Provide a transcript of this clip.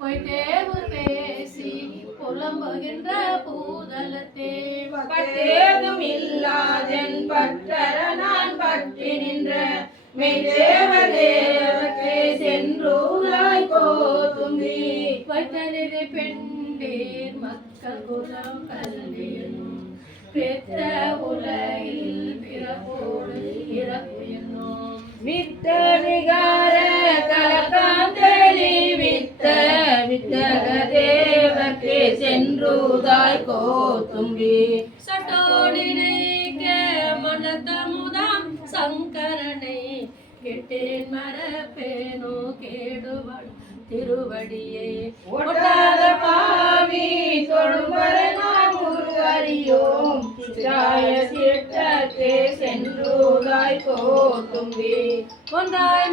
பொய்தேவு பேசி புலம்புகின்ற பூதலத்தே பத்தேதும் இல்லாதென் பற்றற நான் பற்றி நின்ற மெய்தேவ தேவர்க்கே சென்றூராய் போதும்பி வைத்தலிதை பெண்டேர் மக்கள் குலம் கல்வியும் பெற்ற உலகில் பிறப்போடு இறப்பு என்னும் வித்த விகார கலகாந்தளி வித்த வித்தக தேவர்க்கே சென்றூதாய் கோதும்பி சட்டோடினைக்க மனத்தமுதாம் சங்கரனை கெட்டேன் மரப்பேனோ கேடுவள் திருவடியே ஒட்டாத பாவி தொழும்பரை நாம் அறியோம் சிற்றாய சிற்றத்தே சென்றூதாய் கோதும்பி ஒன்றாய்